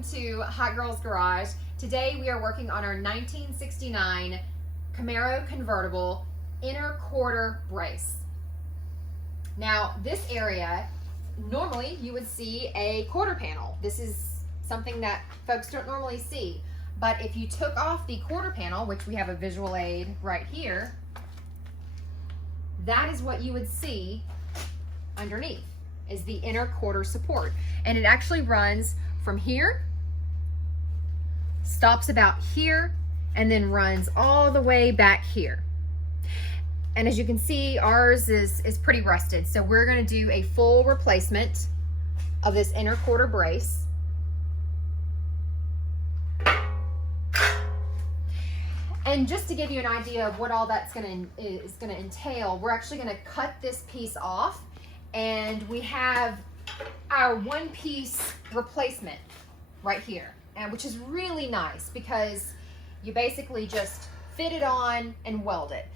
welcome to Hot Girls Garage. Today we are working on our 1969 Camaro convertible inner quarter brace. Now this area, normally you would see a quarter panel. This is something that folks don't normally see. But if you took off the quarter panel, which we have a visual aid right here, that is what you would see underneath, is the inner quarter support. And it actually runs from here, stops about here, and then runs all the way back here. And as you can see, ours is pretty rusted. So we're gonna do a full replacement of this inner quarter brace. And just to give you an idea of what all that's is gonna entail, we're actually gonna cut this piece off, and we have our one-piece replacement right here, and which is really nice because you basically just fit it on and weld it.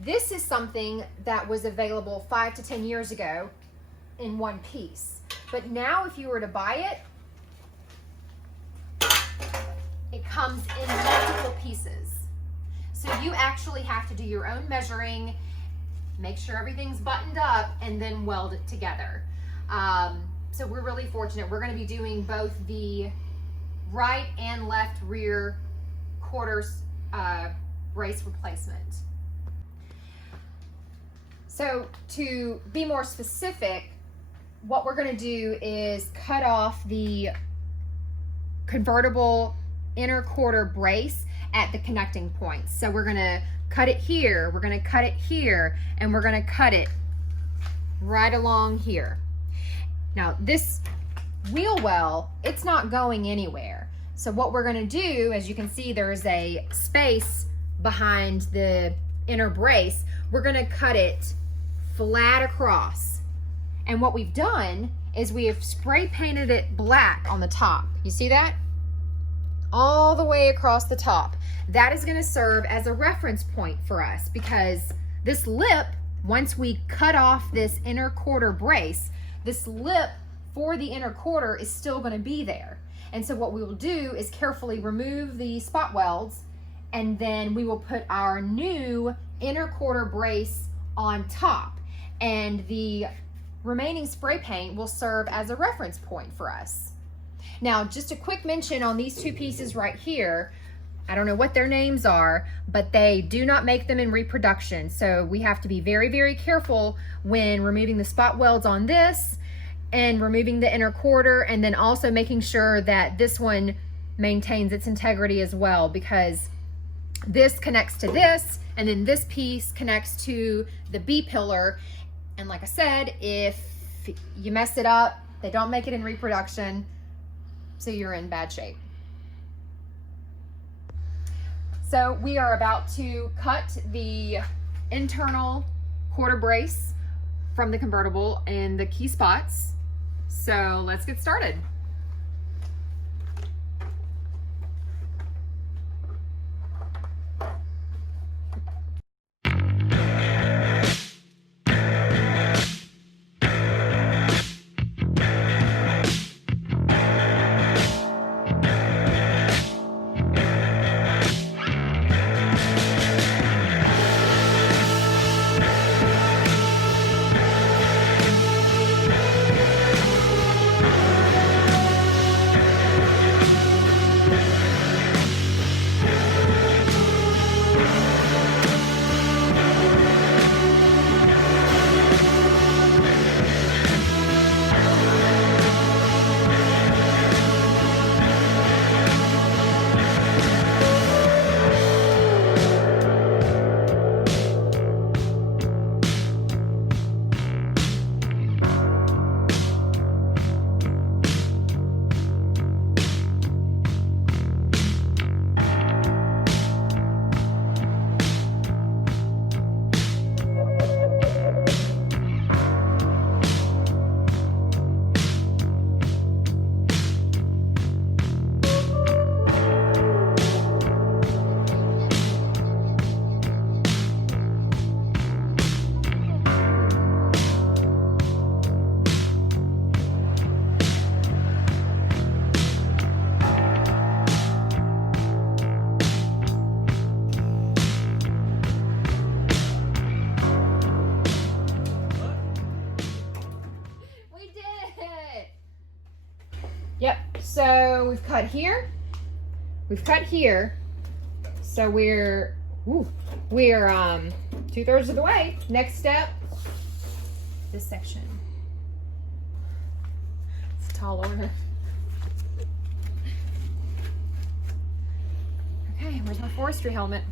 This is something that was available 5 to 10 years ago in one piece, but now if you were to buy it, it comes in multiple pieces. So you actually have to do your own measuring, make sure everything's buttoned up, and then weld it together. So we're really fortunate. We're going to be doing both the right and left rear quarters brace replacement. So to be more specific, what we're going to do is cut off the convertible inner quarter brace at the connecting points. So we're going to cut it here, we're going to cut it here, and we're going to cut it right along here. Now this wheel well, it's not going anywhere. So what we're going to do, as you can see, there's a space behind the inner brace. We're going to cut it flat across. And what we've done is we have spray painted it black on the top. You see that? All the way across the top. That is going to serve as a reference point for us, because this lip, once we cut off this inner quarter brace, this lip for the inner quarter is still going to be there. And so what we will do is carefully remove the spot welds, and then we will put our new inner quarter brace on top, and the remaining spray paint will serve as a reference point for us. Now, just a quick mention on these two pieces right here. I don't know what their names are, but they do not make them in reproduction. So we have to be very, very careful when removing the spot welds on this and removing the inner quarter, and then also making sure that this one maintains its integrity as well, because this connects to this, and then this piece connects to the B pillar. And like I said, if you mess it up, they don't make it in reproduction, so you're in bad shape. So we are about to cut the internal quarter brace from the convertible in the key spots. So let's get started. So we've cut here. We've cut here. So we're 2/3 of the way. Next step, this section. It's a tall order. Okay, where's my forestry helmet?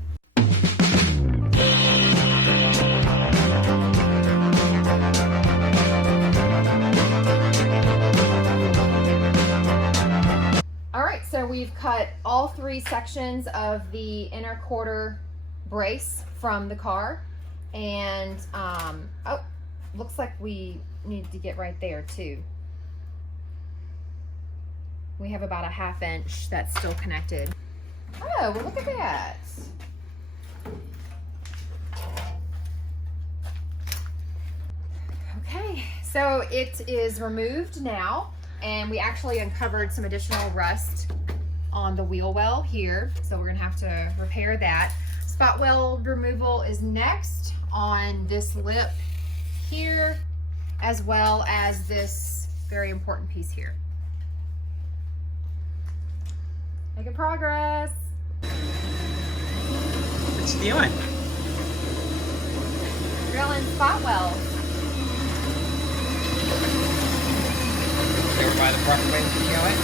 All right, so we've cut all 3 sections of the inner quarter brace from the car, and oh, looks like we need to get right there too. We have about a 1/2 inch that's still connected. Oh, well, look at that. Okay, so it is removed now, and we actually uncovered some additional rust on the wheel well here, so we're gonna have to repair that. Spot weld removal is next on this lip here, as well as this very important piece here. Making progress. What you doing? Drilling spot welds. Verify the proper way to drill it.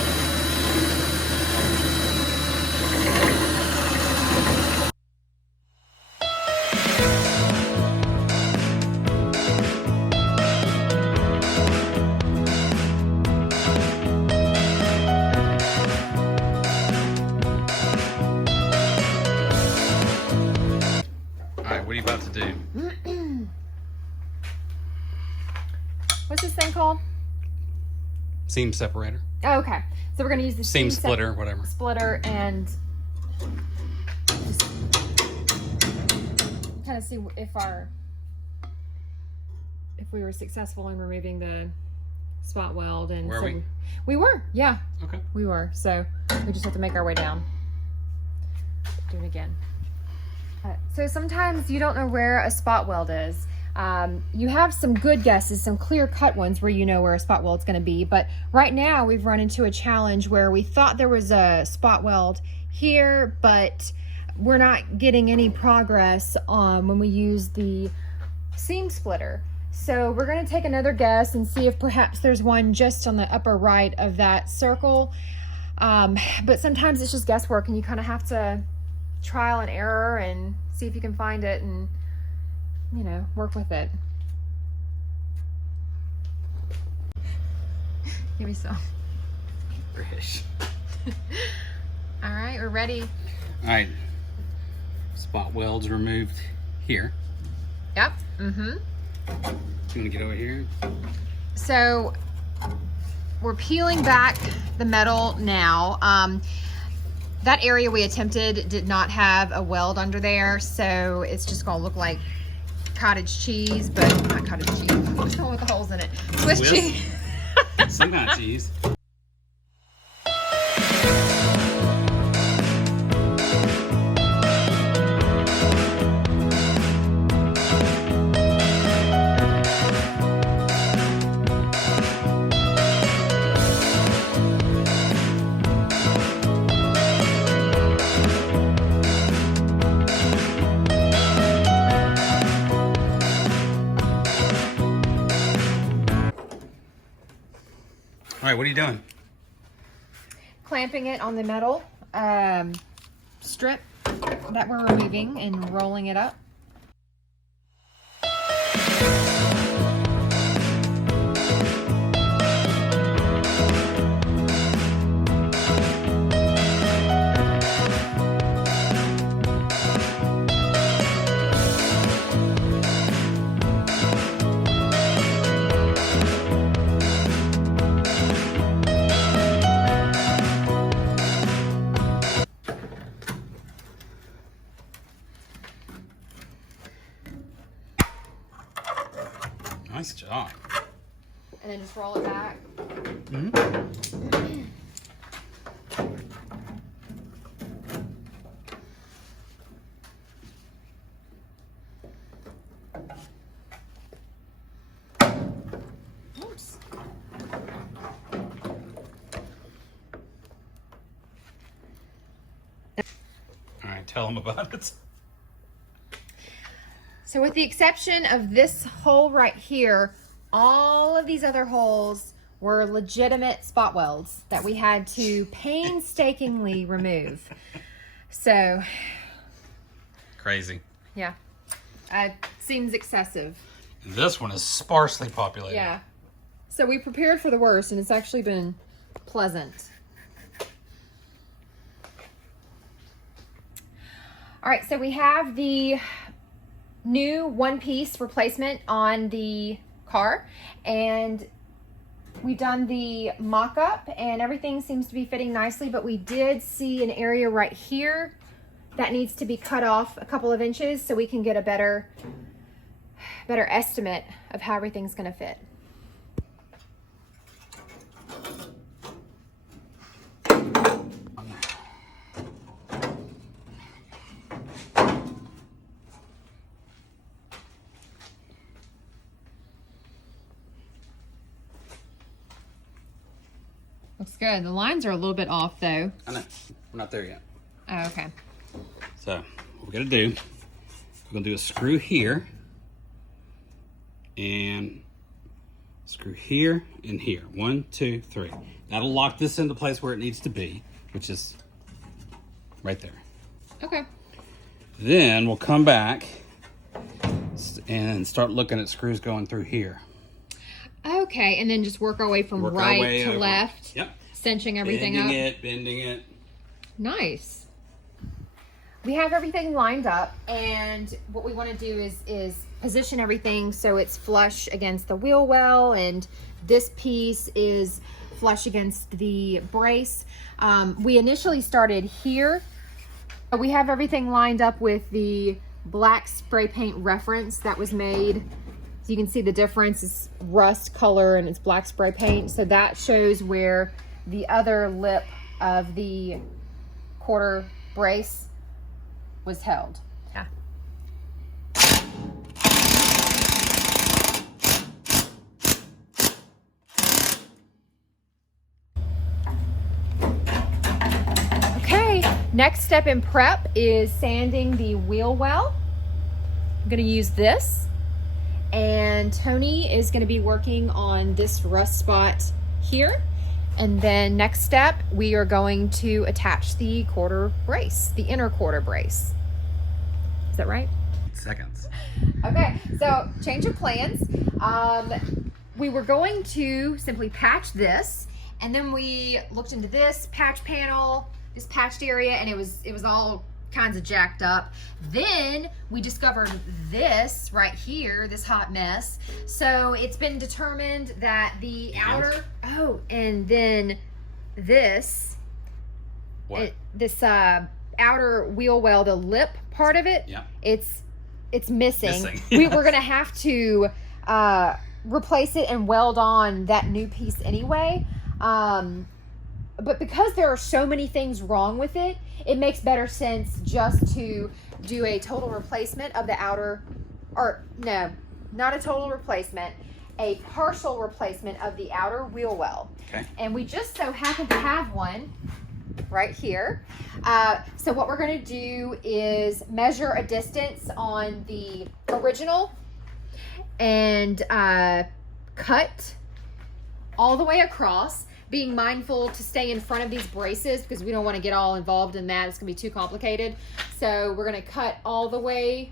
Alright, what are you about to do? What's this thing called? Seam separator. Oh, okay. So we're going to use the Seam splitter, whatever. Splitter, and just kind of see if we were successful in removing the spot weld. And Were we? We were, yeah. Okay. We were. So we just have to make our way down. Do it again. So sometimes you don't know where a spot weld is. You have some good guesses, some clear-cut ones where you know where a spot weld's going to be, but right now we've run into a challenge where we thought there was a spot weld here, but we're not getting any progress on when we use the seam splitter. So we're going to take another guess and see if perhaps there's one just on the upper right of that circle. But sometimes it's just guesswork, and you kind of have to trial and error and see if you can find it and, you know, work with it. Give me some. British. All right, we're ready. All right. Spot welds removed here. Yep. You want to get over here? So we're peeling back the metal now. That area we attempted did not have a weld under there, so it's just gonna look like cottage cheese, but not cottage cheese. What's the one with the holes in it? Swiss cheese. Some kind of cheese. All right, what are you doing? Clamping it on the metal strip that we're removing and rolling it up. Nice job. And then just roll it back. Oops. tell them about it. So with the exception of this hole right here, all of these other holes were legitimate spot welds that we had to painstakingly remove. So, Crazy. yeah, seems excessive. This one is sparsely populated. Yeah. So we prepared for the worst, and it's actually been pleasant. All right, so we have the new one-piece replacement on the car, and we've done the mock-up, and everything seems to be fitting nicely, but we did see an area right here that needs to be cut off a couple of inches so we can get a better estimate of how everything's going to fit. Looks good. The lines are a little bit off though. I know. We're not there yet. Oh, okay. So what we're gonna do, we're gonna do a screw here and screw here and here. 1, 2, 3. That'll lock this into place where it needs to be, which is right there. Okay. Then we'll come back and start looking at screws going through here. Okay, and then just work our way from Work our right way to over. left. Yep. Cinching everything Bending it. Nice. We have everything lined up, and what we want to do is position everything so it's flush against the wheel well, and this piece is flush against the brace. We initially started here. We have everything lined up with the black spray paint reference that was made. So you can see the difference is rust color and it's black spray paint. So that shows where the other lip of the quarter brace was held. Yeah. Okay, next step in prep is sanding the wheel well. I'm gonna use this. And Tony is going to be working on this rust spot here. And then next step, we are going to attach the quarter brace, the inner quarter brace. Is that right? Seconds. Okay, so change of plans. We were going to simply patch this, and then we looked into this patch panel, this patched area, and it was all kinds of jacked up. Then we discovered this right here, this hot mess. So it's been determined that the and then this, this outer wheel well, the lip part of it, yeah, it's missing. We're gonna have to replace it and weld on that new piece anyway. But because there are so many things wrong with it, it makes better sense just to do a total replacement of the outer, or no, not a total replacement, a partial replacement of the outer wheel well. Okay. And we just so happen to have one right here. So what we're going to do is measure a distance on the original and cut all the way across, being mindful to stay in front of these braces because we don't want to get all involved in that. It's going to be too complicated. So we're going to cut all the way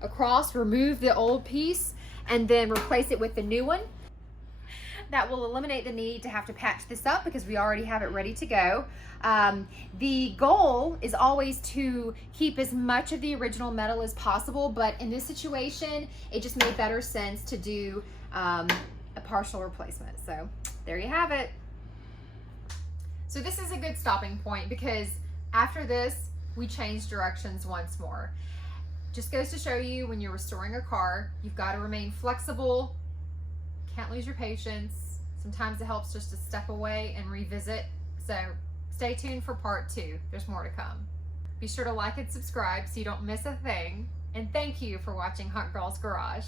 across, remove the old piece, and then replace it with the new one. That will eliminate the need to have to patch this up because we already have it ready to go. The goal is always to keep as much of the original metal as possible, but in this situation, it just made better sense to do a partial replacement. So there you have it. So this is a good stopping point because after this, we change directions once more. Just goes to show you when you're restoring a car, you've got to remain flexible, can't lose your patience. Sometimes it helps just to step away and revisit. So stay tuned for part 2. There's more to come. Be sure to like and subscribe so you don't miss a thing. And thank you for watching Hot Girls Garage.